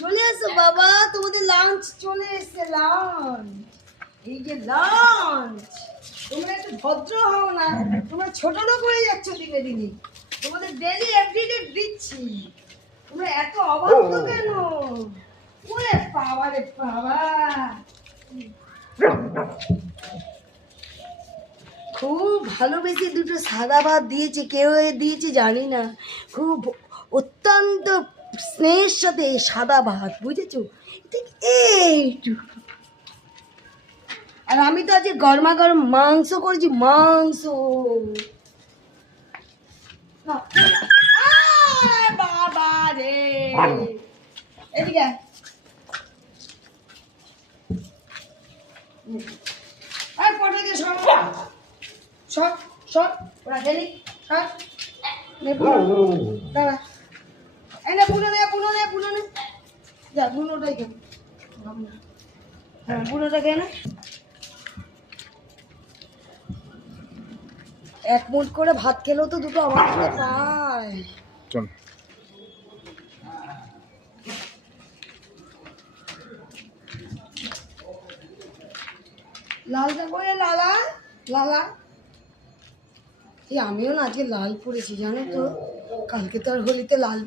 চলে আসো বাবা, তোমাদের লাঞ্চ চলে এসছে। লাঞ্চ, এই যে লাঞ্চ। তোমরা একটু ভদ্র হও না, তোমরা ছোট লোক হয়ে যাচ্ছ দিনে দিনে। তোমাদের ডেলি এভরিডে দিচ্ছি, তোমরা এত অবাধ্য কেন? ওরে বাবা রে বাবা, খুব ভালোবেসে দুটো সাদা ভাত দিয়েছে, কেউ দিয়েছে জানি না, খুব অত্যন্ত স্নেহের সাথে সাদা ভাত, বুঝেছো? ঠিক এইটুকু। আর আমি তো আজকে গরমা গরম মাংস করেছি, মাংস। বাবা রে, এদিকে আর পটাকে সব সব সব ওরা গেলি সব দাঁড়া, এনে বুনো নে বুনো নে বুনো নে, যা বুনোটাই কেন, হ্যাঁ বুনোটা কেন। এক মুঠ করে ভাত খেলেও তো দুটো আমার থেকে পায়। চল লালটা করে, লালা লালা। এই আমিও না আজকে লাল পরেছি জানো তো, কালকে তো আর হোলিতে লাল